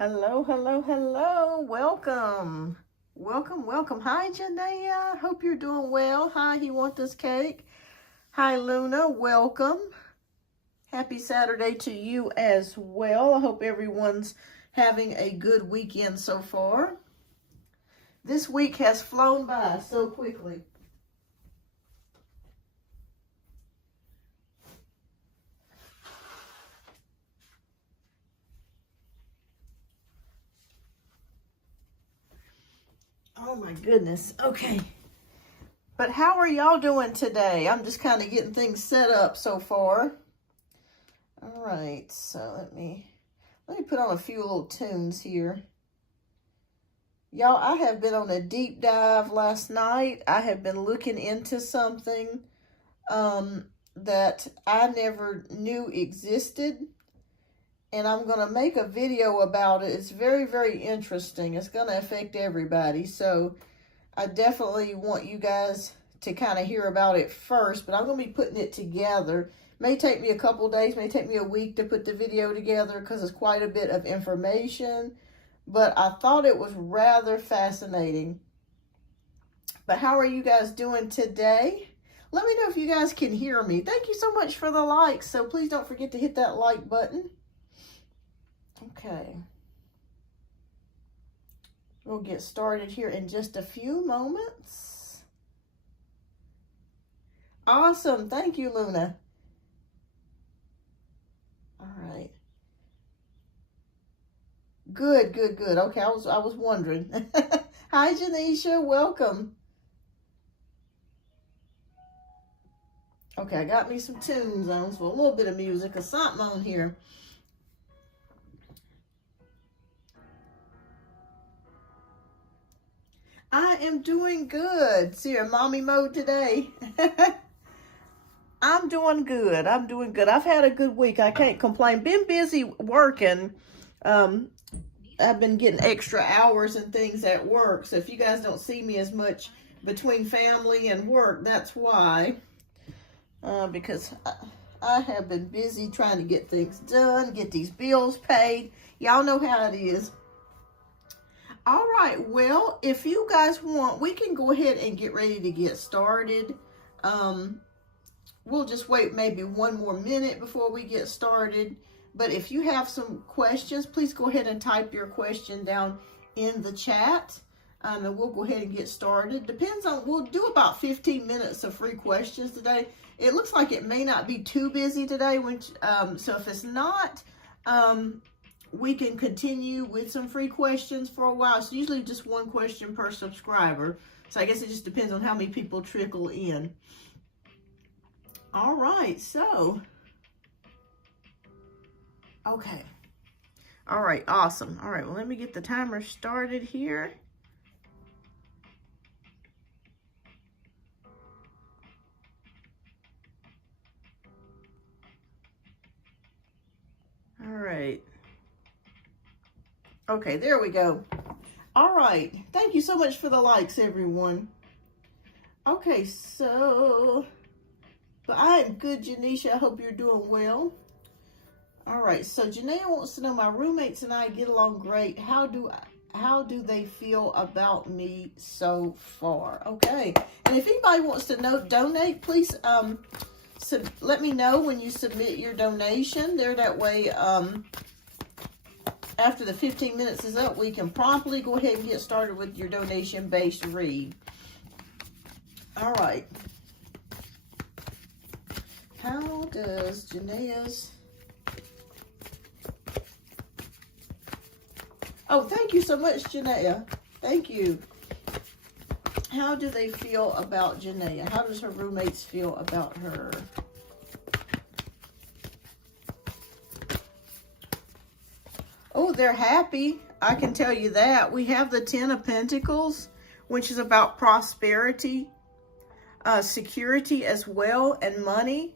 Hello, hello, hello. Welcome. Welcome, welcome. Hi, Janaea. Hope you're doing well. Hi, he want this cake. Hi, Luna. Welcome. Happy Saturday to you as well. I hope everyone's having a good weekend so far. This week has flown by so quickly. Oh my goodness. Okay. But how are y'all doing today? I'm just kind of getting things set up so far. All right. So let me put on a few little tunes here. Y'all, I have been on a deep dive last night. I have been looking into something that I never knew existed. And I'm going to make a video about it. It's very, very interesting. It's going to affect everybody. So I definitely want you guys to kind of hear about it first. But I'm going to be putting it together. May take me a couple days. May take me a week to put the video together because it's quite a bit of information. But I thought it was rather fascinating. But how are you guys doing today? Let me know if you guys can hear me. Thank you so much for the likes. So please don't forget to hit that like button. Okay, we'll get started here in just a few moments. Awesome, thank you, Luna. All right. Good, good, good. Okay, I was wondering. Hi, Janisha, welcome. Okay, I got me some tunes on, so a little bit of music or something on here. I am doing good. See, you're in mommy mode today. I'm doing good. I'm doing good. I've had a good week. I can't complain. Been busy working. I've been getting extra hours and things at work. So if you guys don't see me as much between family and work, that's why. Because I have been busy trying to get things done, get these bills paid. Y'all know how it is. All right, well, if you guys want, we can go ahead and get ready to get started. We'll just wait maybe one more minute before we get started. But if you have some questions, please go ahead and type your question down in the chat. And we'll go ahead and get started. Depends on, we'll do about 15 minutes of free questions today. It looks like it may not be too busy today. So if it's not, we can continue with some free questions for a while. It's usually just one question per subscriber. So I guess it just depends on how many people trickle in. All right, so. Okay. All right, awesome. All right, well, let me get the timer started here. All right. Okay, there we go. All right. Thank you so much for the likes, everyone. Okay, so I'm good, Janisha. I hope you're doing well. All right, so Janaea wants to know, my roommates and I get along great. How do they feel about me so far? Okay, and if anybody wants to donate, please let me know when you submit your donation. There, that way, after the 15 minutes is up, we can promptly go ahead and get started with your donation-based read. All right. How does Janaea's... Oh, thank you so much, Janaea. Thank you. How do they feel about Janaea? How does her roommates feel about her? Oh, they're happy. I can tell you that. We have the 10 of Pentacles, which is about prosperity, security as well, and money.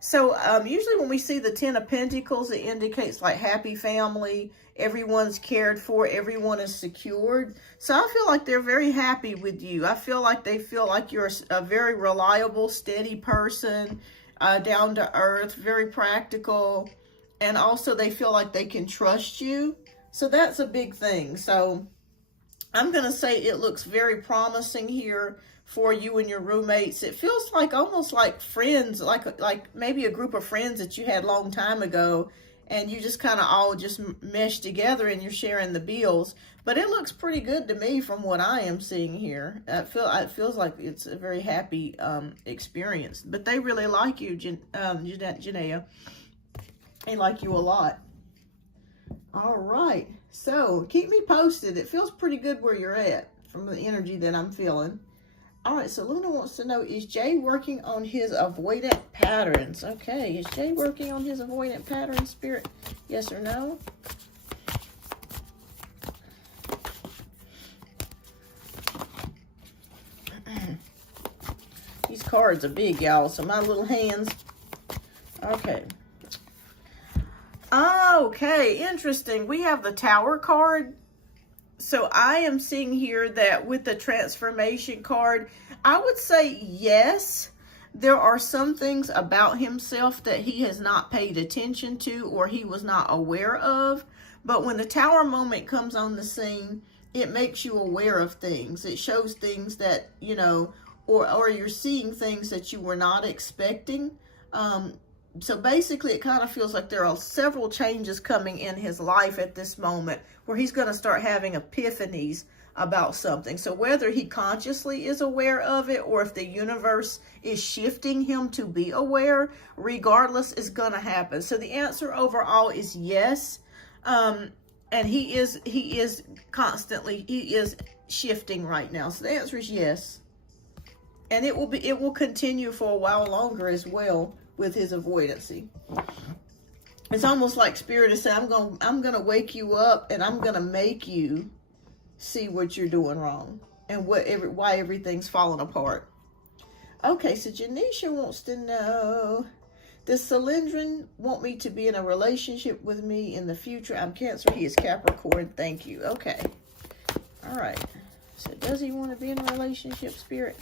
So usually when we see the 10 of Pentacles, it indicates like happy family, everyone's cared for, everyone is secured. So I feel like they're very happy with you. I feel like they feel like you're a very reliable, steady person, down to earth, very practical. And also they feel like they can trust you. So that's a big thing. So I'm going to say it looks very promising here for you and your roommates. It feels like almost like friends, like maybe a group of friends that you had a long time ago, and you just kind of all just meshed together and you're sharing the bills. But it looks pretty good to me from what I am seeing here. It feels like it's a very happy experience. But they really like you, Janaea. They like you a lot. All right. So keep me posted. It feels pretty good where you're at from the energy that I'm feeling. All right, so Luna wants to know, is Jay working on his avoidant patterns? Okay, is Jay working on his avoidant patterns, Spirit? Yes or no? These cards are big, y'all, so my little hands. Okay. Okay, interesting. We have the Tower card. So I am seeing here that with the transformation card, I would say yes, there are some things about himself that he has not paid attention to or he was not aware of. But when the Tower moment comes on the scene, it makes you aware of things. It shows things that, you know, or you're seeing things that you were not expecting. So basically, it kind of feels like there are several changes coming in his life at this moment where he's going to start having epiphanies about something. So whether he consciously is aware of it or if the universe is shifting him to be aware, regardless, is going to happen. So the answer overall is yes. And he is constantly, he is shifting right now. So the answer is yes. And it will continue for a while longer as well with his avoidancy. It's almost like Spirit is saying, I'm gonna wake you up and I'm gonna make you see what you're doing wrong and why everything's falling apart. Okay, so Janisha wants to know, does Cylindrin want me to be in a relationship with me in the future? I'm Cancer, he is Capricorn. Thank you. Okay. All right. So does he want to be in a relationship, Spirit?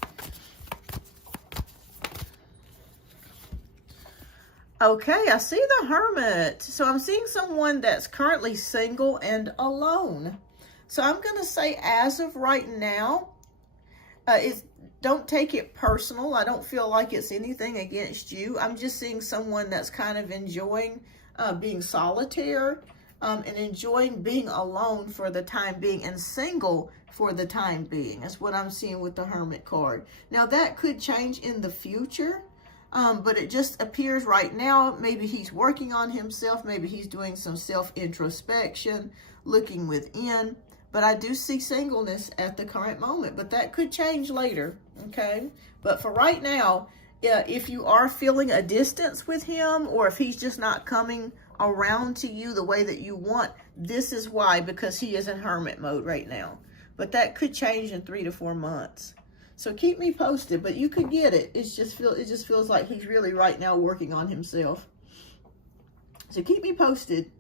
Okay, I see the Hermit. So I'm seeing someone that's currently single and alone. So I'm going to say as of right now, don't take it personal. I don't feel like it's anything against you. I'm just seeing someone that's kind of enjoying being solitaire and enjoying being alone for the time being and single for the time being. That's what I'm seeing with the Hermit card. Now that could change in the future. But it just appears right now, maybe he's working on himself, maybe he's doing some self-introspection, looking within. But I do see singleness at the current moment, but that could change later, okay? But for right now, if you are feeling a distance with him, or if he's just not coming around to you the way that you want, this is why, because he is in Hermit mode right now. But that could change in 3 to 4 months. So keep me posted, but you could get it. It just feels like he's really right now working on himself. So keep me posted.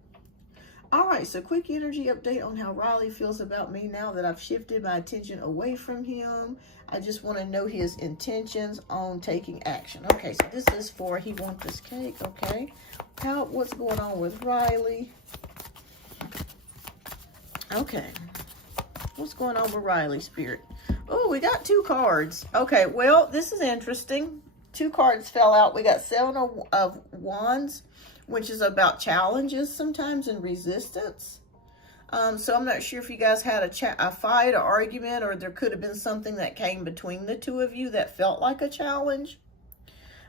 All right, so quick energy update on how Riley feels about me now that I've shifted my attention away from him. I just want to know his intentions on taking action. Okay, so this is for he wants this cake, okay. What's going on with Riley? Okay. What's going on with Riley, Spirit? Oh, we got 2 cards. Okay, well, this is interesting. 2 cards fell out. We got 7 of Wands, which is about challenges sometimes and resistance. So I'm not sure if you guys had a fight, or argument, or there could have been something that came between the 2 of you that felt like a challenge.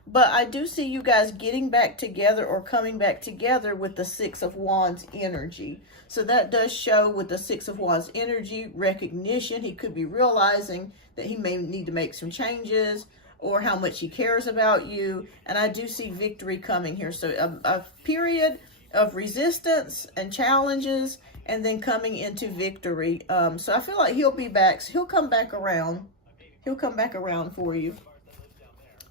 But I do see you guys getting back together or coming back together with the 6 of Wands energy. So that does show with the 6 of Wands energy, recognition. He could be realizing that he may need to make some changes or how much he cares about you. And I do see victory coming here. So a period of resistance and challenges and then coming into victory. So I feel like he'll be back. So he'll come back around. He'll come back around for you.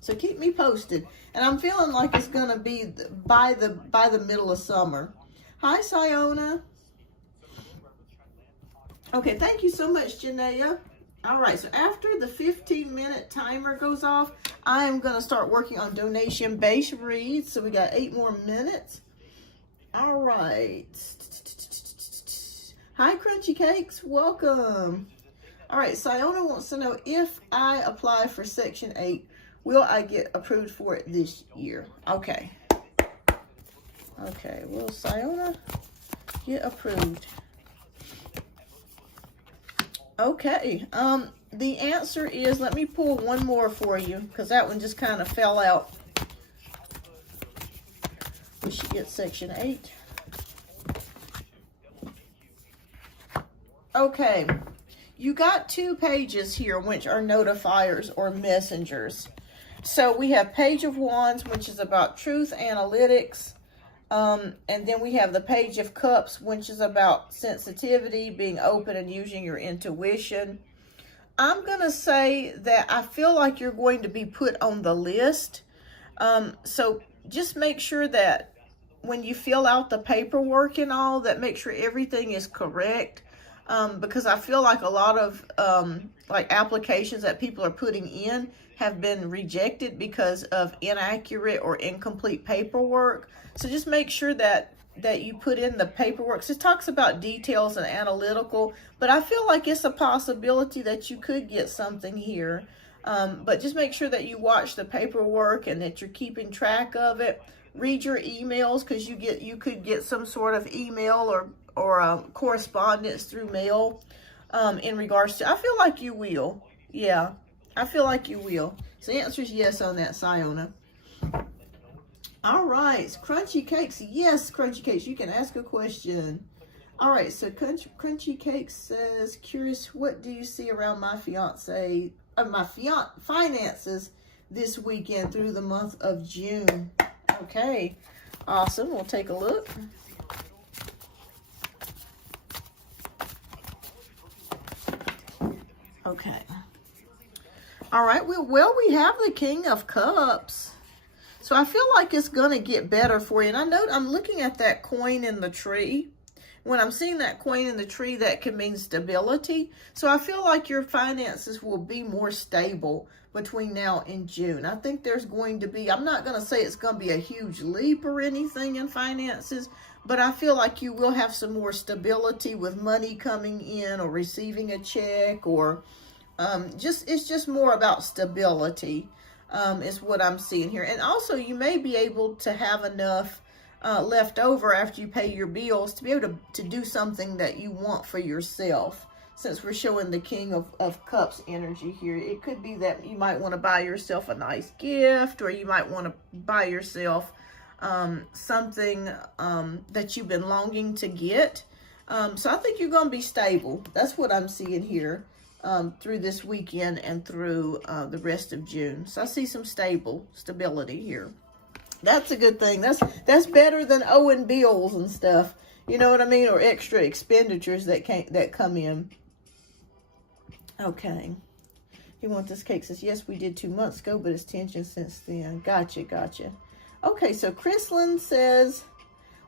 So keep me posted. And I'm feeling like it's going to be by the middle of summer. Hi, Siona. Okay, thank you so much, Janaea. All right, so after the 15-minute timer goes off, I am going to start working on donation-based reads. So we got 8 more minutes. All right. Hi, Crunchy Cakes. Welcome. All right, Siona wants to know, if I apply for Section 8, will I get approved for it this year? Okay. Okay, will Siona get approved? Okay, the answer is, let me pull one more for you, because that one just kind of fell out. We should get Section 8. Okay, you got 2 pages here, which are notifiers or messengers. So we have Page of Wands, which is about truth analytics. And then we have the Page of Cups, which is about sensitivity, being open and using your intuition. I'm going to say that I feel like you're going to be put on the list. So just make sure that when you fill out the paperwork and all, that make sure everything is correct. Because I feel like a lot of like applications that people are putting in have been rejected because of inaccurate or incomplete paperwork. So just make sure that you put in the paperwork. So it talks about details and analytical, but I feel like it's a possibility that you could get something here. But just make sure that you watch the paperwork and that you're keeping track of it. Read your emails, because you could get some sort of email or correspondence through mail in regards to, I feel like you will. Yeah, I feel like you will. So the answer is yes on that, Siona. All right, Crunchy Cakes. Yes, Crunchy Cakes, you can ask a question. All right, so Crunchy Cakes says, curious, what do you see around my finances this weekend through the month of June? Okay, awesome. We'll take a look. Okay. All right. Well, we have the King of Cups. So I feel like it's going to get better for you. And I know I'm looking at that coin in the tree. When I'm seeing that coin in the tree, that can mean stability. So I feel like your finances will be more stable between now and June. I think there's going to be, I'm not going to say it's going to be a huge leap or anything in finances, but I feel like you will have some more stability with money coming in or receiving a check, or it's just more about stability is what I'm seeing here. And also you may be able to have enough left over after you pay your bills to be able to do something that you want for yourself. Since we're showing the King of Cups energy here, it could be that you might want to buy yourself a nice gift, or you might want to buy yourself something that you've been longing to get. So I think you're going to be stable. That's what I'm seeing here through this weekend and through the rest of June. So I see some stability here. That's a good thing. That's better than owing bills and stuff. You know what I mean? Or extra expenditures that come in. Okay. He wants this cake. Says, yes, we did 2 months ago, but it's tension since then. Gotcha. Okay, so Chrislyn says,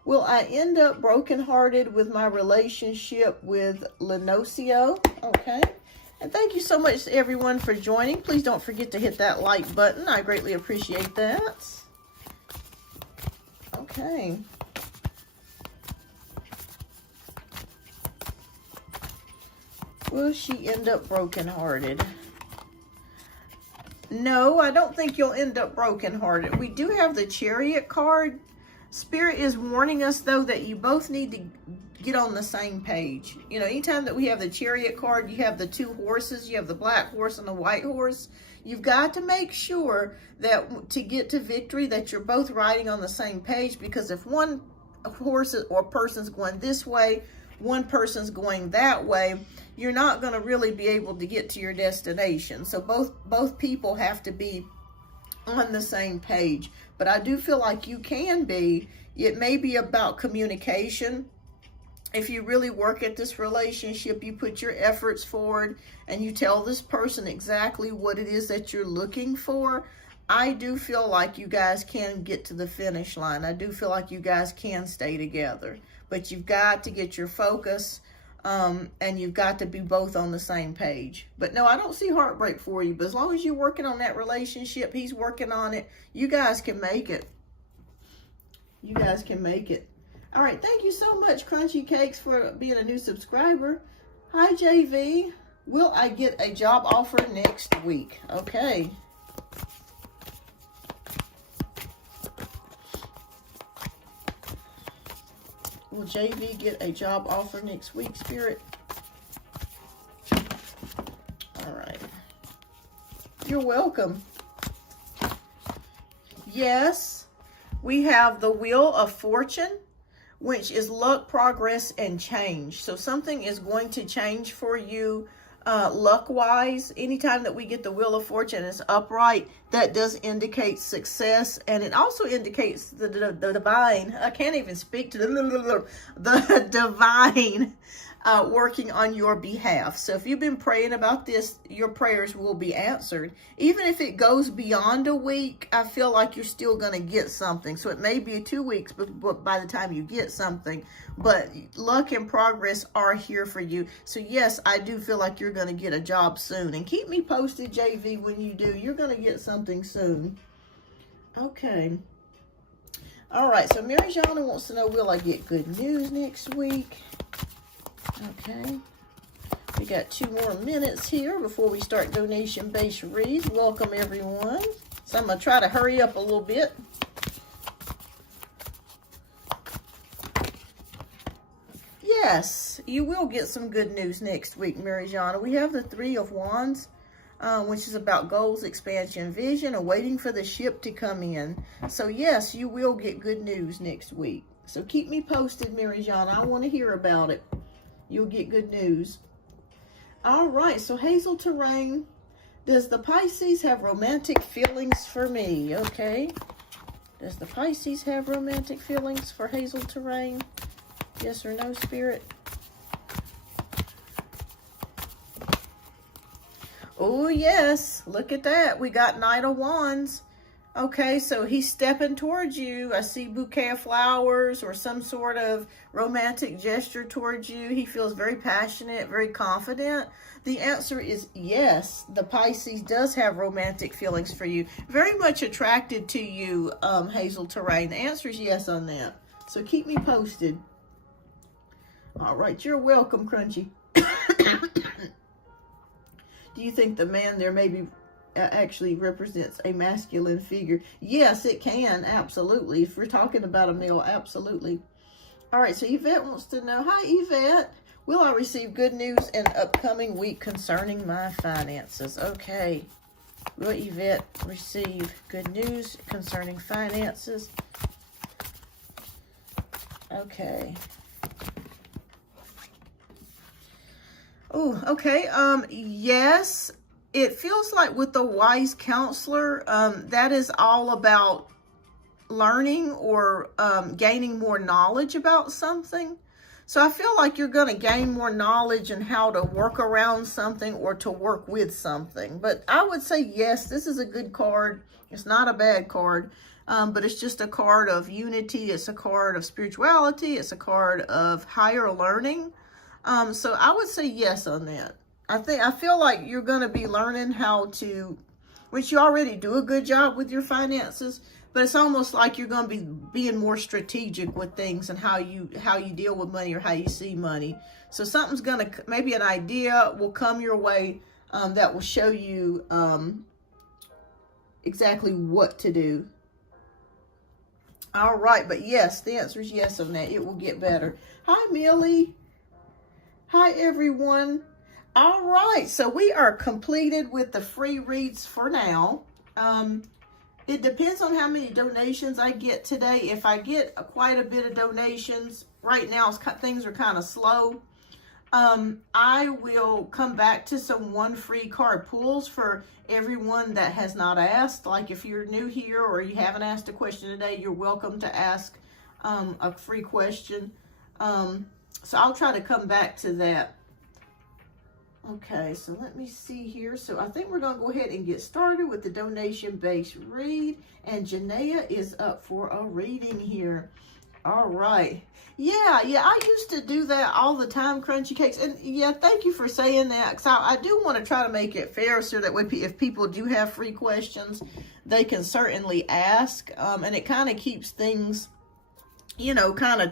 will I end up brokenhearted with my relationship with Lenocio? Okay. And thank you so much to everyone for joining. Please don't forget to hit that like button. I greatly appreciate that. Okay. Will she end up brokenhearted? No, I don't think you'll end up brokenhearted. We do have the Chariot card. Spirit is warning us, though, that you both need to get on the same page. You know, anytime that we have the Chariot card, you have the 2 horses. You have the black horse and the white horse. You've got to make sure that to get to victory, that you're both riding on the same page. Because if one horse or person's going this way, one person's going that way, you're not going to really be able to get to your destination. So both people have to be on the same page. But I do feel like you can be. It may be about communication. If you really work at this relationship, you put your efforts forward and you tell this person exactly what it is that you're looking for, I do feel like you guys can get to the finish line. I do feel like you guys can stay together. But you've got to get your focus, and you've got to be both on the same page. But no, I don't see heartbreak for you. But as long as you're working on that relationship, he's working on it, you guys can make it. You guys can make it. All right, thank you so much, Crunchy Cakes, for being a new subscriber. Hi, JV. Will I get a job offer next week? Okay. Will JV get a job offer next week, Spirit? All right. You're welcome. Yes, we have the Wheel of Fortune, which is luck, progress, and change. So something is going to change for you luck-wise. Anytime that we get the Wheel of Fortune is upright, that does indicate success. And it also indicates the divine, I can't even speak to the divine working on your behalf. So if you've been praying about this, your prayers will be answered. Even if it goes beyond a week, I feel like you're still going to get something. So it may be 2 weeks, but by the time you get something, but luck and progress are here for you. So yes, I do feel like you're going to get a job soon. And keep me posted, JV, when you do. You're going to get something soon. Okay. All right, so Mary Jana wants to know, will I get good news next week? Okay, we got 2 more minutes here before we start donation-based reads. Welcome, everyone. So I'm going to try to hurry up a little bit. Yes, you will get some good news next week, Mary Jana. We have the 3 of Wands, which is about goals, expansion, vision, and waiting for the ship to come in. So yes, you will get good news next week. So keep me posted, Mary Jana. I want to hear about it. You'll get good news. All right, so Hazel Terrain, does the Pisces have romantic feelings for me? Okay. Does the Pisces have romantic feelings for Hazel Terrain? Yes or no, Spirit? Oh, yes. Look at that. We got Knight of Wands. Okay, so he's stepping towards you. I see bouquet of flowers or some sort of romantic gesture towards you. He feels very passionate, very confident. The answer is yes. The Pisces does have romantic feelings for you. Very much attracted to you, Hazel Terrain. The answer is yes on that. So keep me posted. All right, you're welcome, Crunchy. Do you think the man there maybe actually represents a masculine figure? Yes, it can, absolutely. If we're talking about a male, absolutely. All right, so Yvette wants to know, hi Yvette, will I receive good news in upcoming week concerning my finances? Okay, will Yvette receive good news concerning finances? Okay. Oh, okay, yes. It feels like with the wise counselor, that is all about learning or gaining more knowledge about something. So I feel like you're going to gain more knowledge in how to work around something or to work with something. But I would say, yes, this is a good card. It's not a bad card, but it's just a card of unity. It's a card of spirituality. It's a card of higher learning. So I would say yes on that. I feel like you're going to be learning how to, which you already do a good job with your finances, but it's almost like you're going to be being more strategic with things and how you deal with money or how you see money. So something's going to, maybe an idea will come your way that will show you exactly what to do. All right, but yes, the answer is yes on that. It will get better. Hi, Millie. Hi, everyone. All right, so we are completed with the free reads for now. It depends on how many donations I get today. If I get quite a bit of donations, right now things are kind of slow. I will come back to some 1 free card pulls for everyone that has not asked. Like if you're new here or you haven't asked a question today, you're welcome to ask a free question. So I'll try to come back to that. Okay, so let me see here. So I think we're going to go ahead and get started with the donation-based read. And Janaea is up for a reading here. All right. Yeah, I used to do that all the time, Crunchy Cakes. And yeah, thank you for saying that. Because I do want to try to make it fair so that way if people do have free questions, they can certainly ask. And it kind of keeps things, you know, kind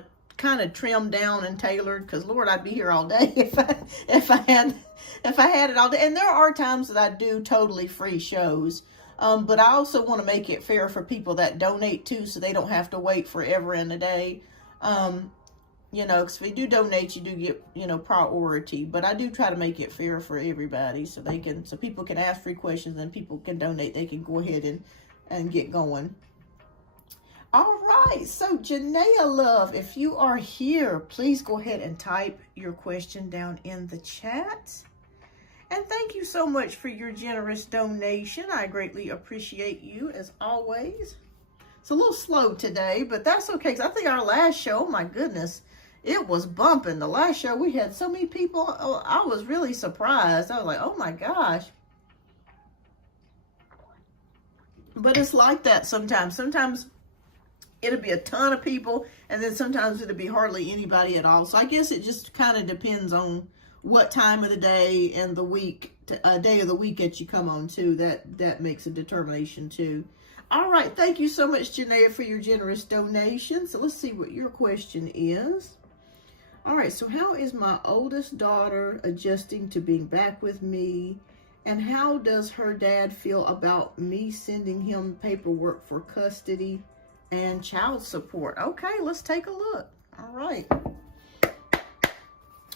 kind of trimmed down and tailored, because Lord, I'd be here all day if I had it all day. And there are times that I do totally free shows, but I also want to make it fair for people that donate too, so they don't have to wait forever and a day. You know, because if you do donate, you do get, you know, priority. But I do try to make it fair for everybody, so people can ask free questions and people can donate. They can go ahead and get going. All right, so Janaea Love, if you are here, please go ahead and type your question down in the chat. And thank you so much for your generous donation. I greatly appreciate you, as always. It's a little slow today, but that's okay, because I think our last show, oh my goodness, it was bumping. The last show, we had so many people. Oh, I was really surprised. I was like, oh my gosh. But it's like that sometimes. Sometimes it'll be a ton of people, and then sometimes it'll be hardly anybody at all. So I guess it just kind of depends on what time of the day and the week, day of the week that you come on to. That makes a determination too. All right, thank you so much, Janaea, for your generous donation. So let's see what your question is. All right, so how is my oldest daughter adjusting to being back with me? And how does her dad feel about me sending him paperwork for custody and child support? Okay, let's take a look. All right.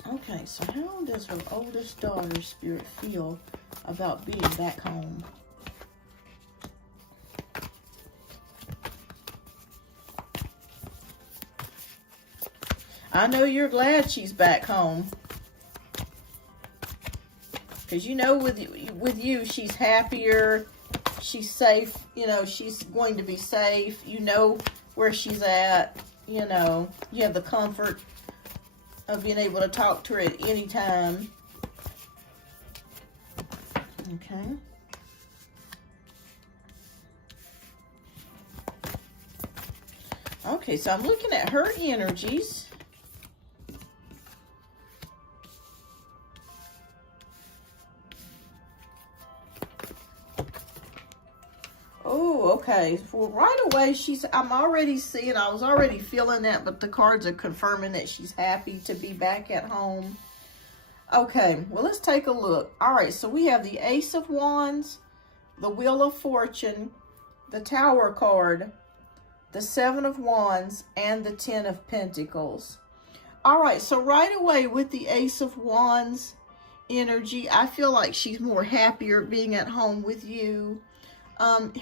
Okay, so how does her oldest daughter's spirit feel about being back home? I know you're glad she's back home, because you know with you she's happier, she's safe, you know, she's going to be safe, you know where she's at, you know, you have the comfort of being able to talk to her at any time. Okay. Okay, so I'm looking at her energies. Oh, okay. Well, right away, I'm already seeing, I was already feeling that, but the cards are confirming that she's happy to be back at home. Okay, well, let's take a look. All right, so we have the Ace of Wands, the Wheel of Fortune, the Tower card, the Seven of Wands, and the Ten of Pentacles. All right, so right away with the Ace of Wands energy, I feel like she's more happier being at home with you.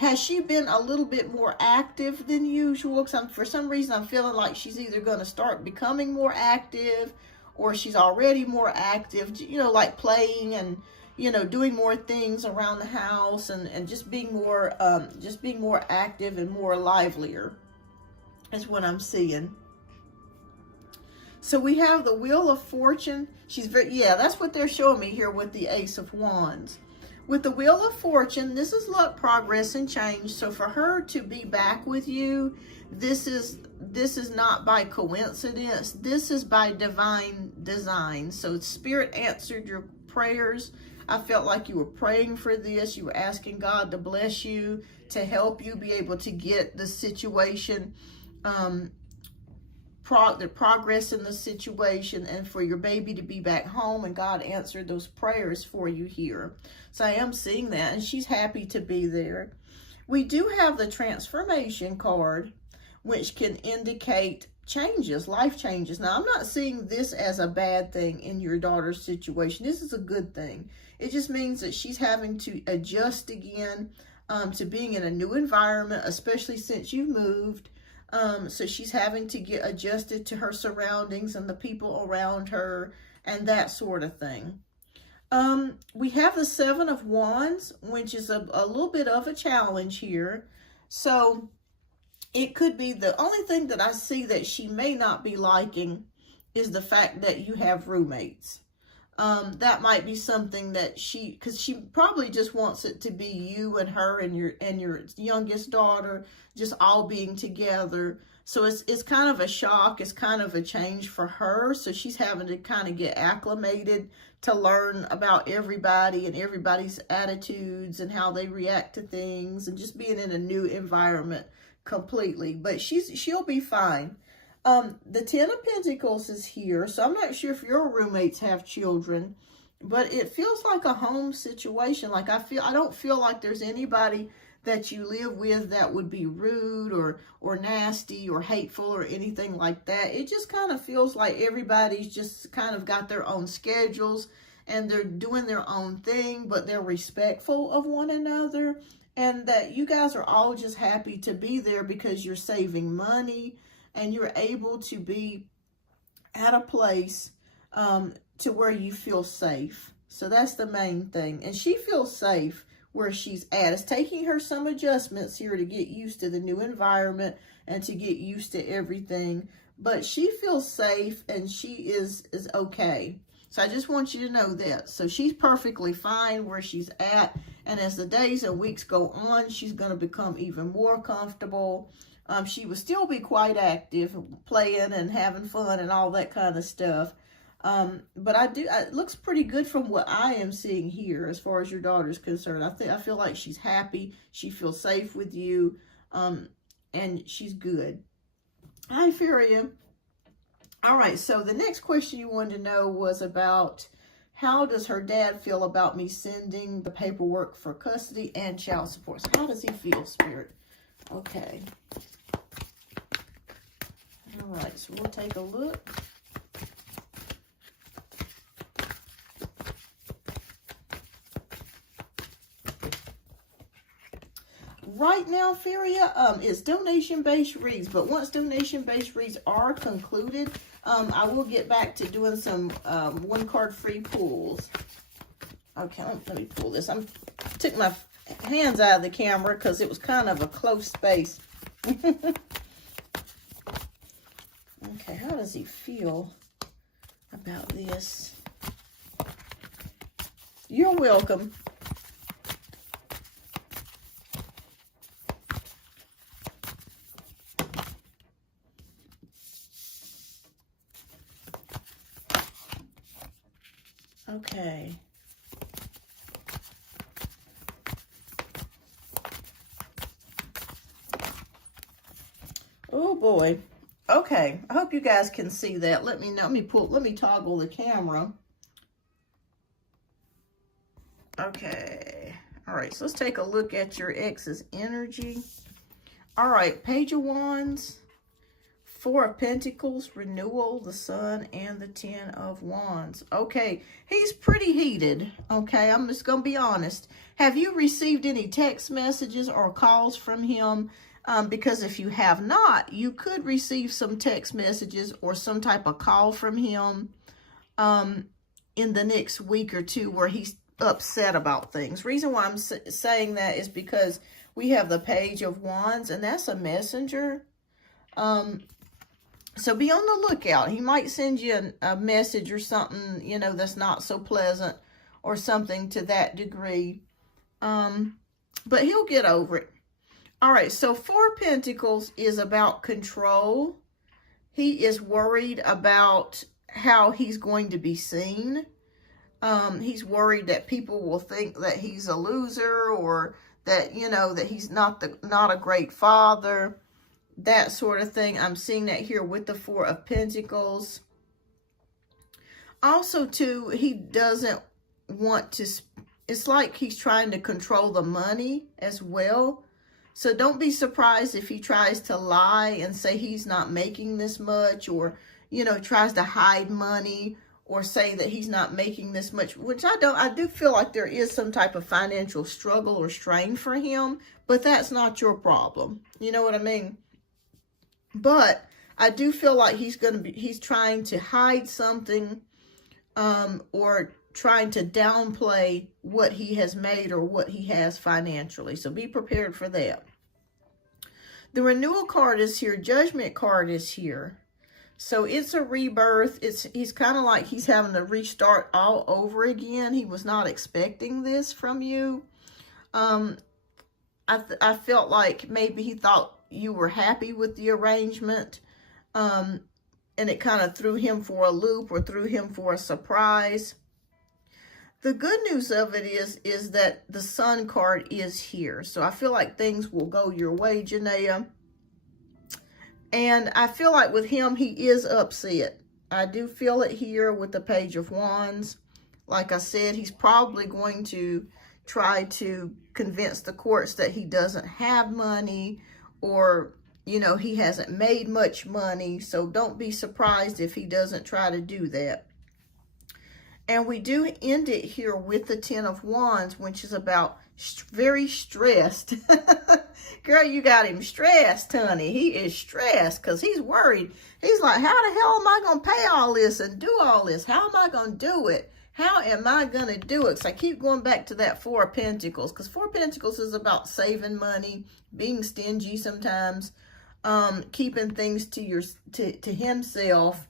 Has she been a little bit more active than usual? Because for some reason, I'm feeling like she's either going to start becoming more active, or she's already more active, you know, like playing and, you know, doing more things around the house and just being more active and more livelier is what I'm seeing. So we have the Wheel of Fortune. She's yeah, that's what they're showing me here with the Ace of Wands. With the Wheel of Fortune, this is luck, progress, and change. So for her to be back with you, this is not by coincidence. This is by divine design. So Spirit answered your prayers. I felt like you were praying for this. You were asking God to bless you, to help you be able to get the situation, the progress in the situation, and for your baby to be back home, and God answered those prayers for you here. So I am seeing that, and she's happy to be there. We do have the Transformation card, which can indicate changes, life changes. Now, I'm not seeing this as a bad thing in your daughter's situation. This is a good thing. It just means that she's having to adjust again to being in a new environment, especially since you've moved. So she's having to get adjusted to her surroundings and the people around her and that sort of thing. We have the Seven of Wands, which is a little bit of a challenge here. So it could be, the only thing that I see that she may not be liking is the fact that you have roommates. That might be something that because she probably just wants it to be you and her and your youngest daughter just all being together. So it's kind of a shock. It's kind of a change for her. So she's having to kind of get acclimated to learn about everybody and everybody's attitudes and how they react to things, and just being in a new environment completely. But she'll be fine. The Ten of Pentacles is here, so I'm not sure if your roommates have children, but it feels like a home situation. Like I don't feel like there's anybody that you live with that would be rude or nasty or hateful or anything like that. It just kind of feels like everybody's just kind of got their own schedules and they're doing their own thing, but they're respectful of one another, and that you guys are all just happy to be there because you're saving money and you're able to be at a place to where you feel safe. So that's the main thing. And she feels safe where she's at. It's taking her some adjustments here to get used to the new environment and to get used to everything. But she feels safe and she is okay. So I just want you to know that. So she's perfectly fine where she's at. And as the days and weeks go on, she's going to become even more comfortable. She will still be quite active, playing and having fun and all that kind of stuff. But it looks pretty good from what I am seeing here as far as your daughter's concerned. I feel like she's happy. She feels safe with you. And she's good. Hi, Furia. All right, so the next question you wanted to know was about how does her dad feel about me sending the paperwork for custody and child support? So how does he feel, Spirit? Okay. All right, so we'll take a look. Right now, Furia, it's donation-based reads, but once donation-based reads are concluded, I will get back to doing some one-card free pulls. Okay, let me pull this. I took my hands out of the camera because it was kind of a close space. Okay, how does he feel about this? You're welcome. Okay. Oh boy. Okay. I hope you guys can see that. Let me know. Let me toggle the camera. Okay. All right. So let's take a look at your ex's energy. All right. Page of Wands, Four of Pentacles, Renewal, the Sun, and the Ten of Wands. Okay, he's pretty heated. Okay, I'm just going to be honest. Have you received any text messages or calls from him? Because if you have not, you could receive some text messages or some type of call from him in the next week or two where he's upset about things. Reason why I'm saying that is because we have the Page of Wands, and that's a messenger. So be on the lookout. He might send you a message or something, you know, that's not so pleasant or something to that degree. But he'll get over it. All right, so Four of Pentacles is about control. He is worried about how he's going to be seen. He's worried that people will think that he's a loser or that, you know, that he's not a great father. That sort of thing. I'm seeing that here with the Four of Pentacles. Also, too, he doesn't want to, it's like he's trying to control the money as well. So don't be surprised if he tries to lie and say he's not making this much, or, you know, tries to hide money or say that he's not making this much, which I do feel like there is some type of financial struggle or strain for him, but that's not your problem. You know what I mean? But I do feel like he's trying to hide something, or trying to downplay what he has made or what he has financially. So be prepared for that. The Renewal card is here. Judgment card is here. So it's a rebirth. He's kind of like he's having to restart all over again. He was not expecting this from you. I felt like maybe he thought you were happy with the arrangement, and it kind of threw him for a loop or threw him for a surprise. The good news of it is that the Sun card is here. So I feel like things will go your way, Janaea. And I feel like with him, he is upset. I do feel it here with the Page of Wands. Like I said, he's probably going to try to convince the courts that he doesn't have money, or, you know, he hasn't made much money. So don't be surprised if he doesn't try to do that. And we do end it here with the Ten of Wands, which is about very stressed. Girl, you got him stressed, honey. He is stressed because he's worried. He's like, how the hell am I going to pay all this and do all this? How am I going to do it? How am I going to do it? So I keep going back to that Four of Pentacles, because Four of Pentacles is about saving money, being stingy sometimes, keeping things to himself.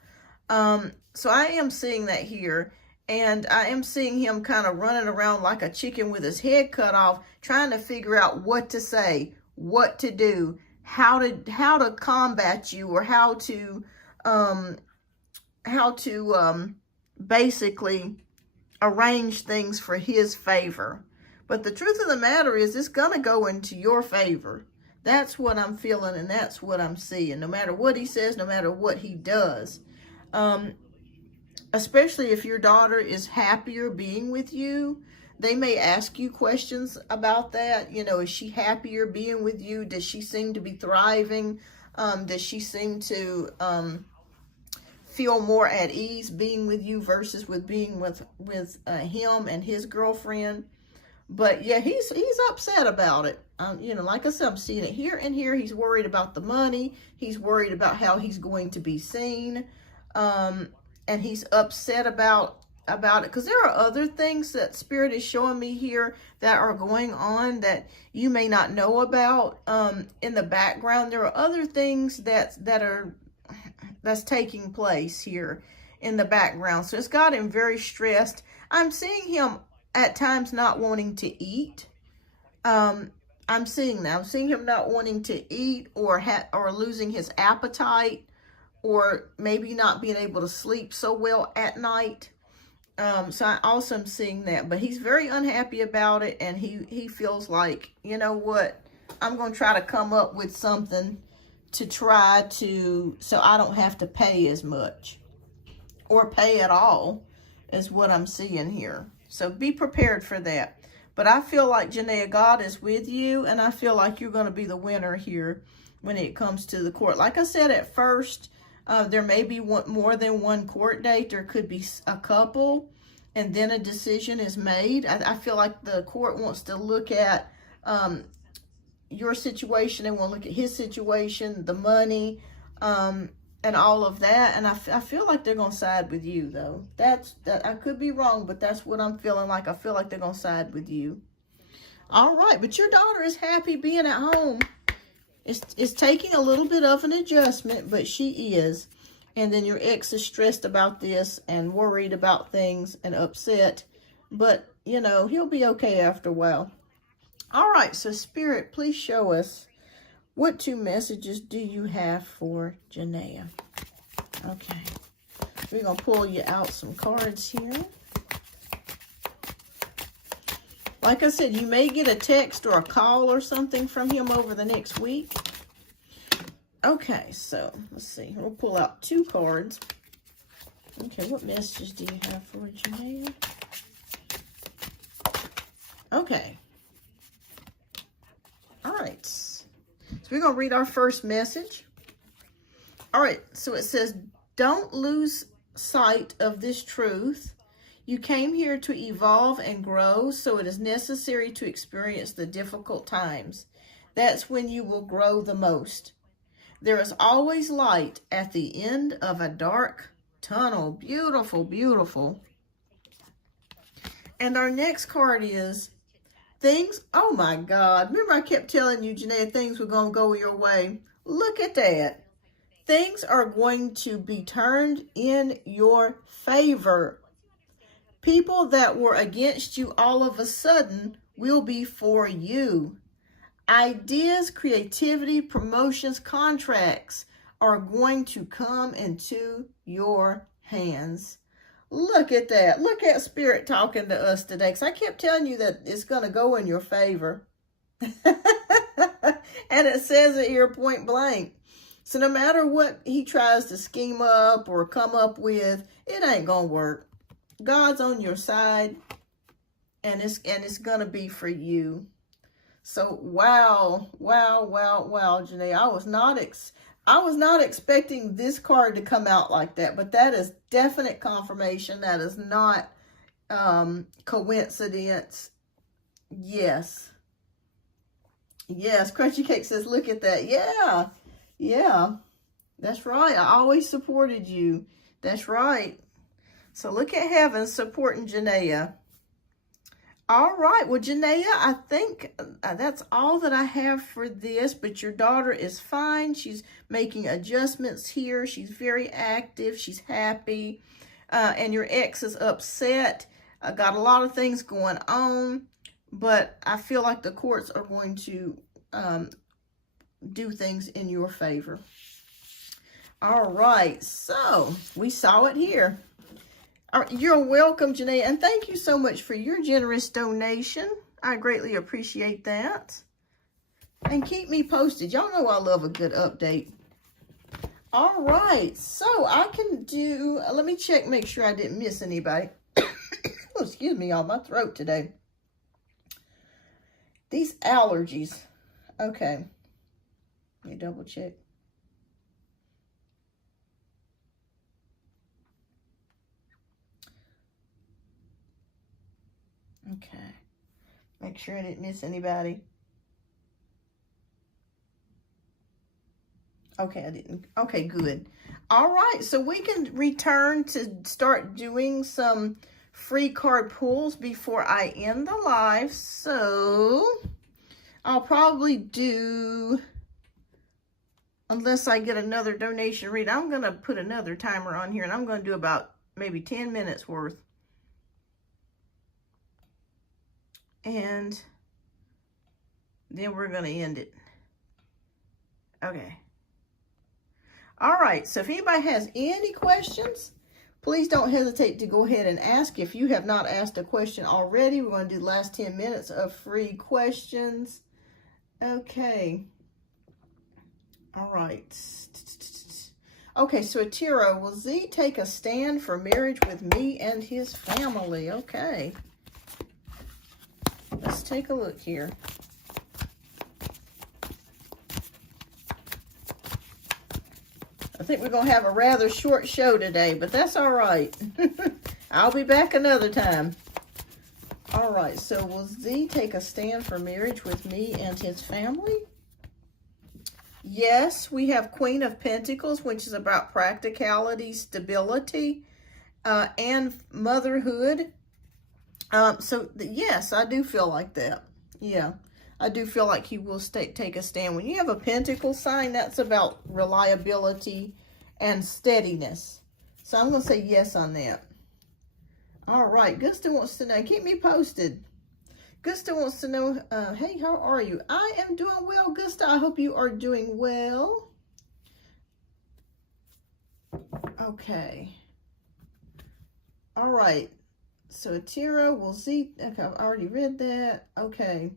So I am seeing that here. And I am seeing him kind of running around like a chicken with his head cut off, trying to figure out what to say, what to do, how to combat you, or how to basically arrange things for his favor. But the truth of the matter is, it's going to go into your favor. That's what I'm feeling, and that's what I'm seeing. No matter what he says, no matter what he does. Especially if your daughter is happier being with you, they may ask you questions about that. You know, is she happier being with you? Does she seem to be thriving? Does she seem to feel more at ease being with you versus with being with him and his girlfriend? But yeah, he's upset about it. You know, like I said, I'm seeing it here and here. He's worried about the money. He's worried about how he's going to be seen. And he's upset about it, because there are other things that Spirit is showing me here that are going on that you may not know about. In the background, there are other things that's taking place here in the background. So it's got him very stressed. I'm seeing him at times not wanting to eat. I'm seeing that. I'm seeing him not wanting to eat, or losing his appetite, or maybe not being able to sleep so well at night. So I also am seeing that. But he's very unhappy about it, and he feels like, you know what, I'm going to try to come up with something to try to, so I don't have to pay as much, or pay at all, is what I'm seeing here. So be prepared for that. But I feel like, Janaea, God is with you, and I feel like you're going to be the winner here when it comes to the court. Like I said at first, there may be more than one court date. There could be a couple, and then a decision is made. I feel like the court wants to look at your situation. They want to look at his situation, the money, and all of that. And I feel like they're going to side with you, though. I could be wrong, but that's what I'm feeling like. I feel like they're going to side with you. All right, but your daughter is happy being at home. It's taking a little bit of an adjustment, but she is. And then your ex is stressed about this and worried about things and upset. But, you know, he'll be okay after a while. All right, so Spirit, please show us, what 2 messages do you have for Janaea? Okay. We're going to pull you out some cards here. Like I said, you may get a text or a call or something from him over the next week. Okay, so let's see. We'll pull out 2 cards. Okay, what messages do you have for Janaea? Okay. All right. So we're going to read our first message. All right, so it says, don't lose sight of this truth. You came here to evolve and grow, so it is necessary to experience the difficult times. That's when you will grow the most. There is always light at the end of a dark tunnel. Beautiful, beautiful. And our next card is things. Oh my God. Remember I kept telling you, Janaea, things were going to go your way. Look at that. Things are going to be turned in your favor. People that were against you all of a sudden will be for you. Ideas, creativity, promotions, contracts are going to come into your hands. Look at that. Look at Spirit talking to us today. Because I kept telling you that it's going to go in your favor. And it says it here point blank. So no matter what he tries to scheme up or come up with, it ain't gonna work. God's on your side, and it's gonna be for you. So wow, Janae, I was not expecting this card to come out like that, but that is definite confirmation. That is not coincidence. Yes. Yes, Crunchy Cake says, look at that. Yeah. Yeah. That's right. I always supported you. That's right. So look at heaven supporting Janaea. All right. Well, Janaea, I think that's all that I have for this, but your daughter is fine. She's making adjustments here. She's very active. She's happy. And your ex is upset. Got a lot of things going on, but I feel like the courts are going to do things in your favor. All right. So we saw it here. You're welcome, Janae, and thank you so much for your generous donation. I greatly appreciate that. And keep me posted. Y'all know I love a good update. All right, so I can do, let me check, make sure I didn't miss anybody. Oh, excuse me, y'all, my throat today. These allergies. Okay, let me double check. Okay, make sure I didn't miss anybody. Okay, I didn't. Okay, good. All right, so we can return to start doing some free card pulls before I end the live. So I'll probably do, unless I get another donation read, I'm going to put another timer on here, and I'm going to do about maybe 10 minutes worth. And then we're going to end it. Okay. All right. So if anybody has any questions, please don't hesitate to go ahead and ask. If you have not asked a question already, we're going to do the last 10 minutes of free questions. Okay. All right. Okay. So Atiro, will Z take a stand for marriage with me and his family? Okay. Let's take a look here. I think we're going to have a rather short show today, but that's all right. I'll be back another time. All right, so will Z take a stand for marriage with me and his family? Yes, we have Queen of Pentacles, which is about practicality, stability, and motherhood. Yes, I do feel like that. Yeah, I do feel like he will take a stand. When you have a pentacle sign, that's about reliability and steadiness. So I'm going to say yes on that. All right, Gusta wants to know. Keep me posted. Gusta wants to know, hey, how are you? I am doing well, Gusta. I hope you are doing well. Okay. All right. So Atiro will Z. Okay, I've already read that. Okay.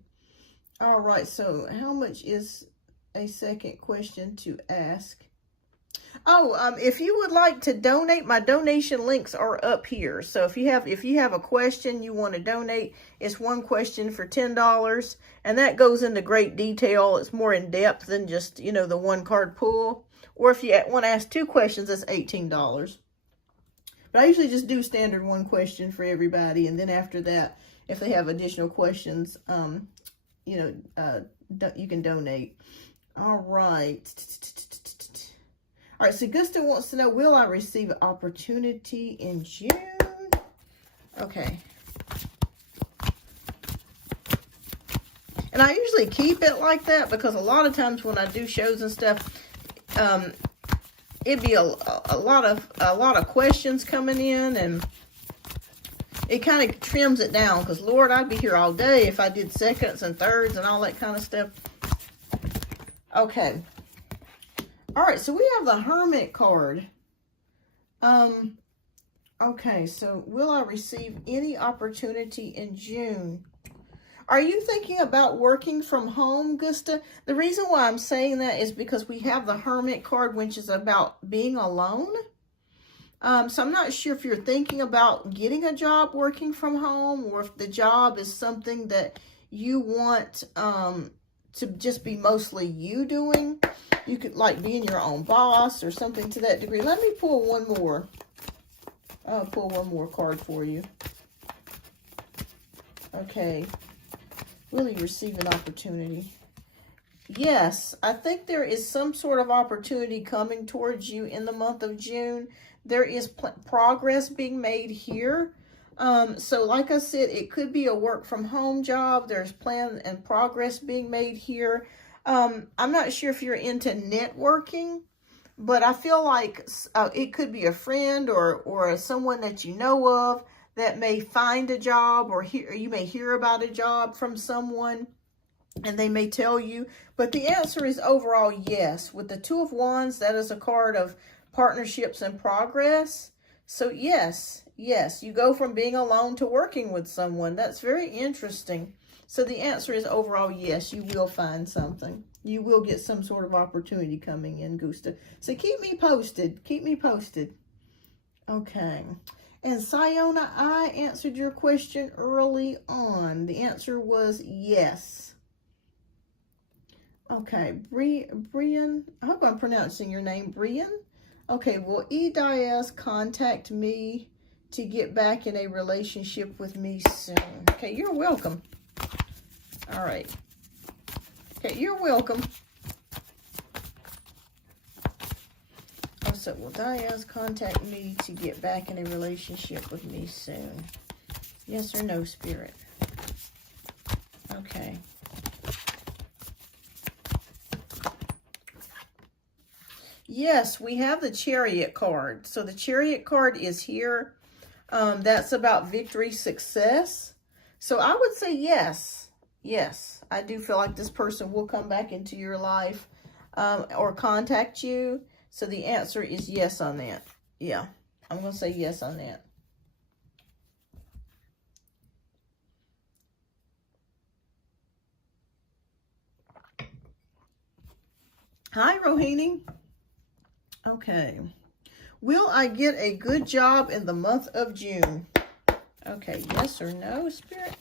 All right. So how much is a second question to ask? Oh, if you would like to donate, my donation links are up here. So if you have a question you want to donate, it's one question for $10, and that goes into great detail. It's more in depth than just, you know, the one card pull. Or if you want to ask two questions, it's $18. But I usually just do standard one question for everybody, and then after that, if they have additional questions, you can donate. All right. All right, so Gusta wants to know, will I receive an opportunity in June? Okay. And I usually keep it like that because a lot of times when I do shows and stuff, it'd be a lot of questions coming in, and it kind of trims it down because, Lord, I'd be here all day if I did seconds and thirds and all that kind of stuff. Okay. All right, so we have the Hermit card. Okay, so will I receive any opportunity in June? Are you thinking about working from home, Gusta? The reason why I'm saying that is because we have the Hermit card, which is about being alone. So I'm not sure if you're thinking about getting a job working from home, or if the job is something that you want to just be mostly you doing. You could like being your own boss or something to that degree. Let me pull one more. I'll pull one more card for you. Okay. Will you receive an opportunity? Yes, I think there is some sort of opportunity coming towards you in the month of June. There is progress being made here. So like I said, it could be a work from home job. There's plan and progress being made here. I'm not sure if you're into networking, but I feel like it could be a friend or someone that you know of that may find a job, or you may hear about a job from someone and they may tell you. But the answer is overall yes. With the Two of Wands, that is a card of partnerships and progress. So yes, you go from being alone to working with someone. That's very interesting. So the answer is overall yes, you will find something. You will get some sort of opportunity coming in, Gusta. So keep me posted. Keep me posted. Okay. And Siona, I answered your question early on. The answer was yes. Okay, Brian, I hope I'm pronouncing your name, Brian. Okay, will E-Diaz contact me to get back in a relationship with me soon? Okay, you're welcome. All right. Okay, you're welcome. Oh, so will Diaz contact me to get back in a relationship with me soon? Yes or no, Spirit? Okay. Yes, we have the Chariot card. So the Chariot card is here. That's about victory, success. So I would say yes. Yes, I do feel like this person will come back into your life or contact you. So the answer is yes on that. Yeah, I'm going to say yes on that. Hi, Rohini. Okay. Will I get a good job in the month of June? Okay, yes or no, Spirit?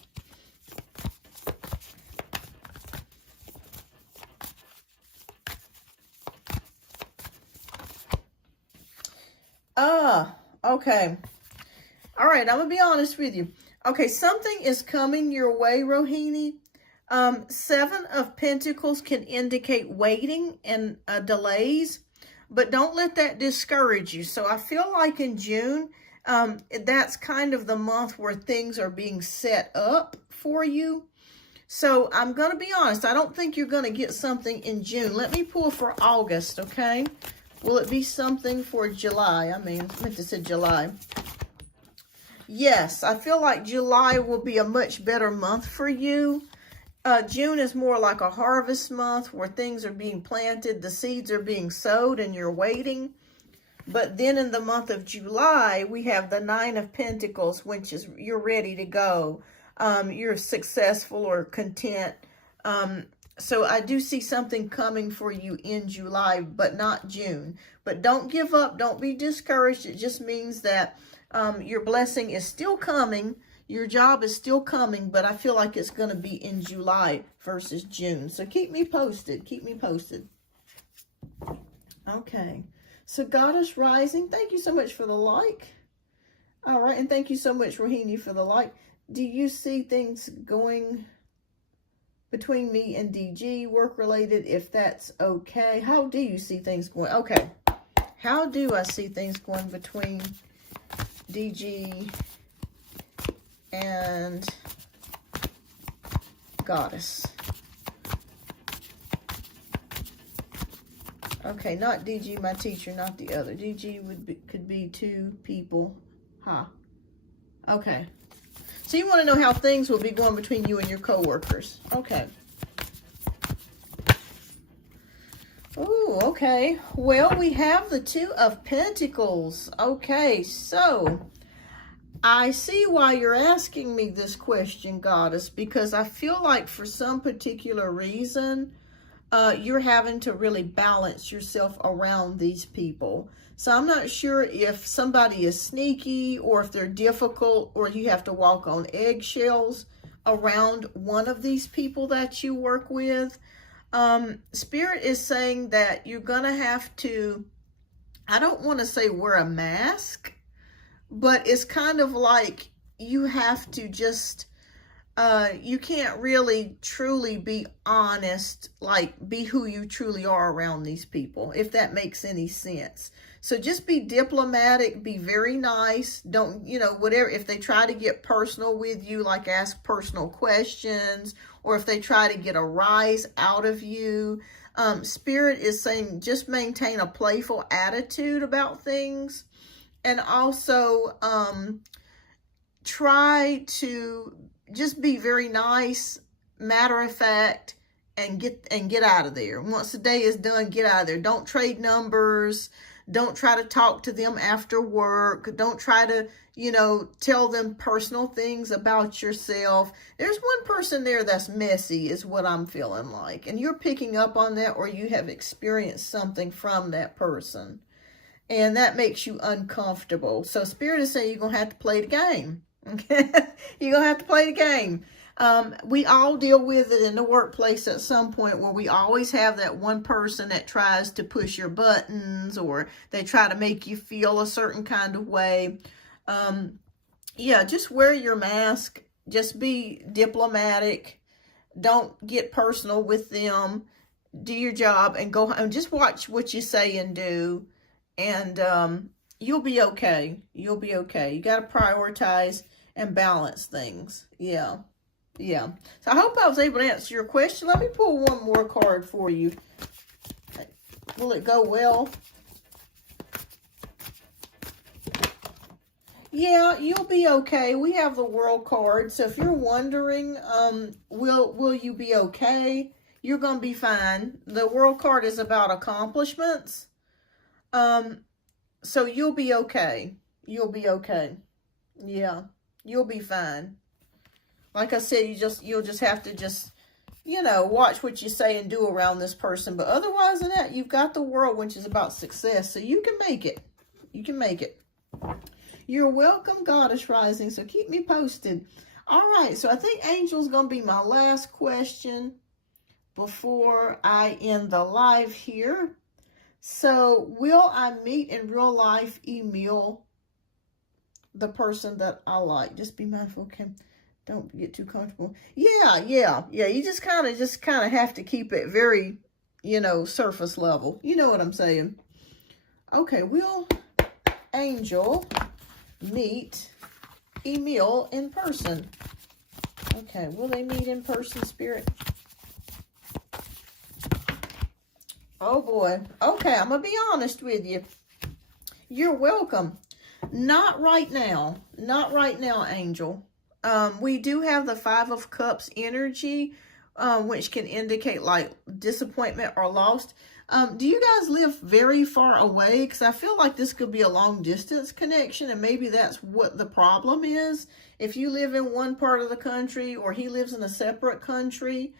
Okay. All right, I'm going to be honest with you. Okay, something is coming your way, Rohini. Seven of Pentacles can indicate waiting and delays, but don't let that discourage you. So I feel like in June, that's kind of the month where things are being set up for you. So I'm going to be honest. I don't think you're going to get something in June. Let me pull for August, okay? Will it be something for July? I meant to say July. Yes, I feel like July will be a much better month for you. June is more like a harvest month where things are being planted, the seeds are being sowed, and you're waiting. But then in the month of July, we have the Nine of Pentacles, which is you're ready to go. You're successful or content. So I do see something coming for you in July, but not June. But don't give up. Don't be discouraged. It just means that your blessing is still coming. Your job is still coming, but I feel like it's going to be in July versus June. So keep me posted. Keep me posted. Okay. So Goddess Rising, thank you so much for the like. All right. And thank you so much, Rohini, for the like. Do you see things going between me and DG, work-related, if that's okay? How do you see things going? Okay. How do I see things going between DG and Goddess? Okay, not DG, my teacher, not the other. DG could be two people. Huh. Okay. So you want to know how things will be going between you and your coworkers. Okay. Oh, okay. Well, we have the Two of Pentacles. Okay, so I see why you're asking me this question, Goddess, because I feel like for some particular reason, you're having to really balance yourself around these people. So I'm not sure if somebody is sneaky or if they're difficult or you have to walk on eggshells around one of these people that you work with. Spirit is saying that you're going to have to, I don't want to say wear a mask, but it's kind of like you have to just, you can't really truly be honest, like be who you truly are around these people, if that makes any sense. So just be diplomatic, be very nice. Don't, you know, whatever, if they try to get personal with you, like ask personal questions, or if they try to get a rise out of you, Spirit is saying just maintain a playful attitude about things. And also try to just be very nice, matter of fact, and get out of there. Once the day is done, get out of there. Don't trade numbers. Don't try to talk to them after work. Don't try to, you know, tell them personal things about yourself. There's one person there that's messy, is what I'm feeling like. And you're picking up on that, or you have experienced something from that person. And that makes you uncomfortable. So Spirit is saying you're going to have to play the game. Okay? You're going to have to play the game. We all deal with it in the workplace at some point, where we always have that one person that tries to push your buttons, or they try to make you feel a certain kind of way. Yeah, just wear your mask. Just be diplomatic. Don't get personal with them. Do your job and go home. Just watch what you say and do. And you'll be okay. You'll be okay. You got to prioritize and balance things. Yeah. Yeah. So I hope I was able to answer your question. Let me pull one more card for you. Will it go well? Yeah, you'll be okay. We have the World card. So if you're wondering, will you be okay? You're going to be fine. The World card is about accomplishments. So you'll be okay. You'll be okay. Yeah, you'll be fine. Like I said, you'll just have to just, you know, watch what you say and do around this person. But otherwise than that, you've got the World, which is about success. So you can make it. You can make it. You're welcome, Goddess Rising. So keep me posted. All right. So I think Angel's going to be my last question before I end the live here. So, will I meet in real life, Emil, the person that I like? Just be mindful, okay? Don't get too comfortable. Yeah. You just kind of have to keep it very, you know, surface level. You know what I'm saying? Okay, will Angel meet Emil in person? Okay, will they meet in person, Spirit? Oh boy. Okay, I'm going to be honest with you. You're welcome. Not right now. Not right now, Angel. We do have the 5 of Cups energy, which can indicate like disappointment or lost. Do you guys live very far away? Because I feel like this could be a long distance connection, and maybe that's what the problem is. If you live in one part of the country, or he lives in a separate country,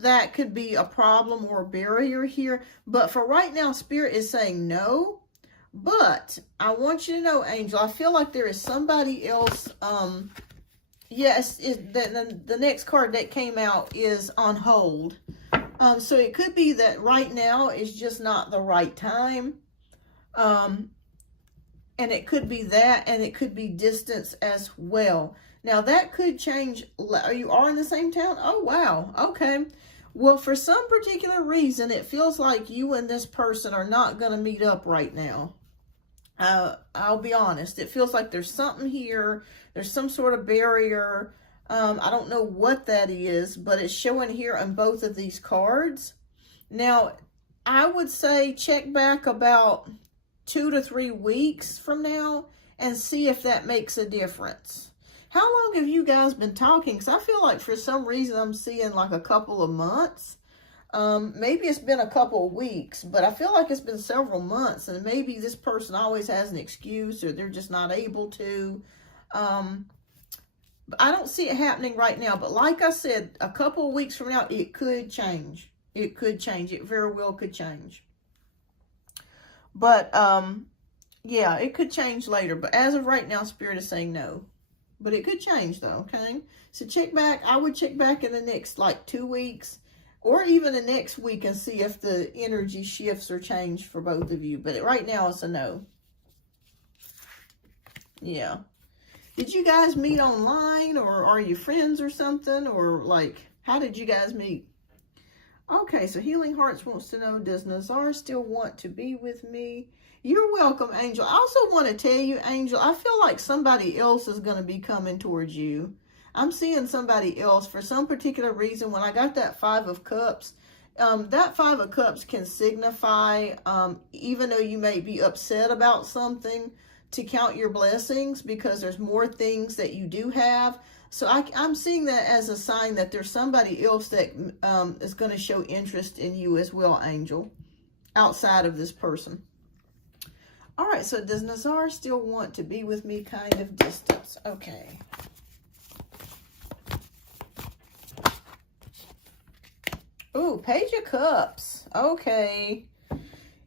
that could be a problem or a barrier here. But for right now, Spirit is saying no. But I want you to know, Angel, I feel like there is somebody else. Yes, the next card that came out is on hold. So it could be that right now is just not the right time. And it could be that, and it could be distance as well. Now, that could change. You are in the same town? Oh, wow. Okay. Well, for some particular reason, it feels like you and this person are not going to meet up right now. I'll be honest. It feels like there's something here. There's some sort of barrier. I don't know what that is, but it's showing here on both of these cards. Now, I would say check back about 2 to 3 weeks from now and see if that makes a difference. How long have you guys been talking? Because I feel like for some reason I'm seeing like a couple of months. Maybe it's been a couple of weeks, but I feel like it's been several months, and maybe this person always has an excuse, or they're just not able to. I don't see it happening right now, but like I said, a couple of weeks from now, it could change. It could change. It very well could change. But, yeah, it could change later. But as of right now, Spirit is saying no. But it could change, though, okay? So check back. I would check back in the next, like, 2 weeks. Or even the next week and see if the energy shifts or change for both of you. But right now, it's a no. Yeah. Did you guys meet online, or are you friends or something? Or, like, how did you guys meet? Okay, so Healing Hearts wants to know, does Nazar still want to be with me? You're welcome, Angel. I also want to tell you, Angel, I feel like somebody else is going to be coming towards you. I'm seeing somebody else for some particular reason. When I got that 5 of Cups, that 5 of Cups can signify, even though you may be upset about something, to count your blessings, because there's more things that you do have. So I'm seeing that as a sign that there's somebody else that is going to show interest in you as well, Angel, outside of this person. All right, so does Nazar still want to be with me, kind of distance? Okay. Ooh, Page of Cups. Okay.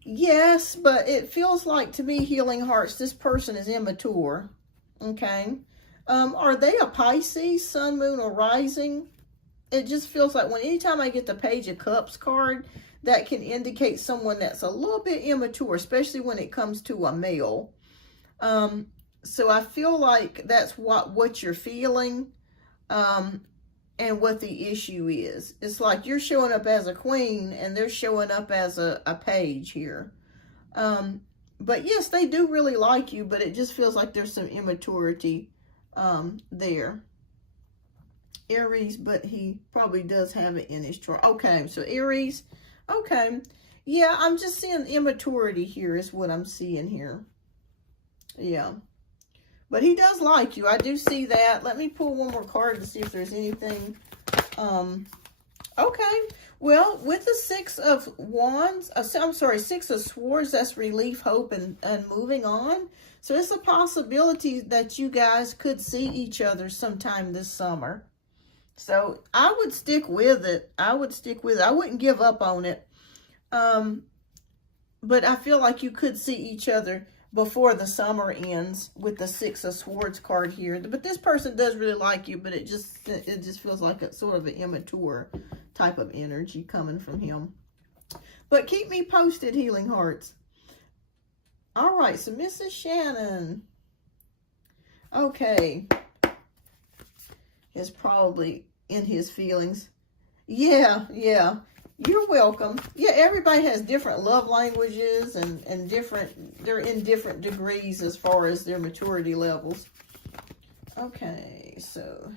Yes, but it feels like to me, Healing Hearts, this person is immature. Okay. Are they a Pisces, Sun, Moon, or Rising? It just feels like anytime I get the Page of Cups card, that can indicate someone that's a little bit immature, especially when it comes to a male. So I feel like that's what you're feeling, and what the issue is. It's like you're showing up as a queen and they're showing up as a page here. But yes, they do really like you, but it just feels like there's some immaturity there. Aries, but he probably does have it in his chart. Okay, so Aries, okay. Yeah, I'm just seeing immaturity here is what I'm seeing here. Yeah. But he does like you. I do see that. Let me pull one more card to see if there's anything. Okay. Well, with the 6 of Wands, I'm sorry, 6 of Swords, that's relief, hope, and moving on. So it's a possibility that you guys could see each other sometime this summer. So I would stick with it. I would stick with it. I wouldn't give up on it. But I feel like you could see each other before the summer ends with the 6 of Swords card here. But this person does really like you, but it just feels like a sort of an immature type of energy coming from him. But keep me posted, Healing Hearts. All right, so Mrs. Shannon. Okay. Is probably in his feelings. Yeah. You're welcome. Yeah, everybody has different love languages and they're in different degrees as far as their maturity levels. Okay, so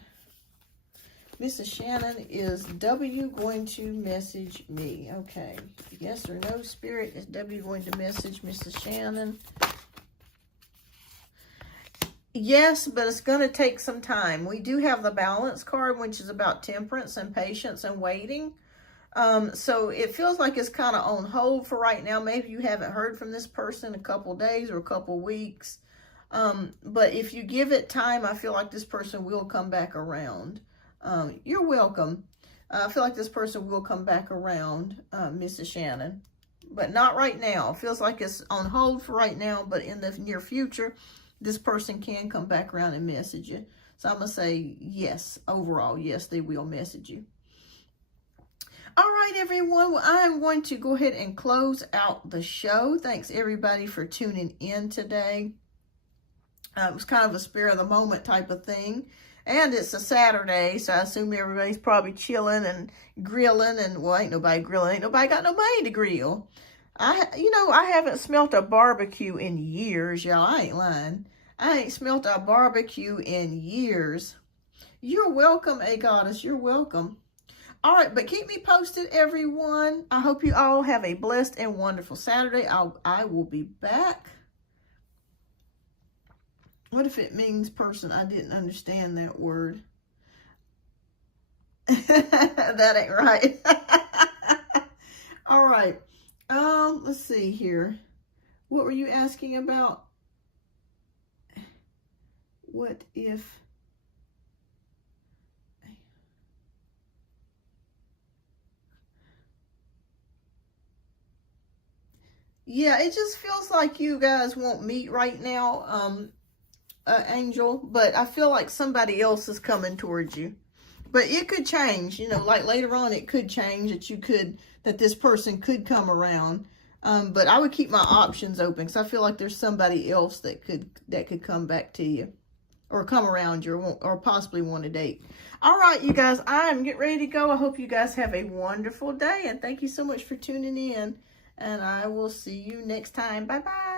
Mrs. Shannon, is W going to message me? Okay, yes or no, Spirit, is W going to message Mrs. Shannon? Yes, but it's going to take some time. We do have the Balance card, which is about temperance and patience and waiting. So it feels like it's kind of on hold for right now. Maybe you haven't heard from this person a couple days or a couple weeks. But if you give it time, I feel like this person will come back around. You're welcome. I feel like this person will come back around, Mrs. Shannon. But not right now. It feels like it's on hold for right now, but in the near future, this person can come back around and message you. So I'm going to say yes, overall, yes, they will message you. All right, everyone. Well, I'm going to go ahead and close out the show. Thanks, everybody, for tuning in today. It was kind of a spur of the moment type of thing. And it's a Saturday, so I assume everybody's probably chilling and grilling. And, well, ain't nobody grilling. Ain't nobody got no money to grill. I haven't smelt a barbecue in years, y'all. I ain't lying. I ain't smelt a barbecue in years. You're welcome, A Goddess. You're welcome. All right, but keep me posted, everyone. I hope you all have a blessed and wonderful Saturday. I will be back. What if it means person? I didn't understand that word. That ain't right. All right. Let's see here. What were you asking about? what if... Yeah, it just feels like you guys won't meet right now, Angel, but I feel like somebody else is coming towards you. But it could change, you know, like later on it could change that this person could come around. But I would keep my options open because I feel like there's somebody else that could come back to you or come around you or possibly want to date. All right, you guys, I'm getting ready to go. I hope you guys have a wonderful day, and thank you so much for tuning in. And I will see you next time. Bye-bye.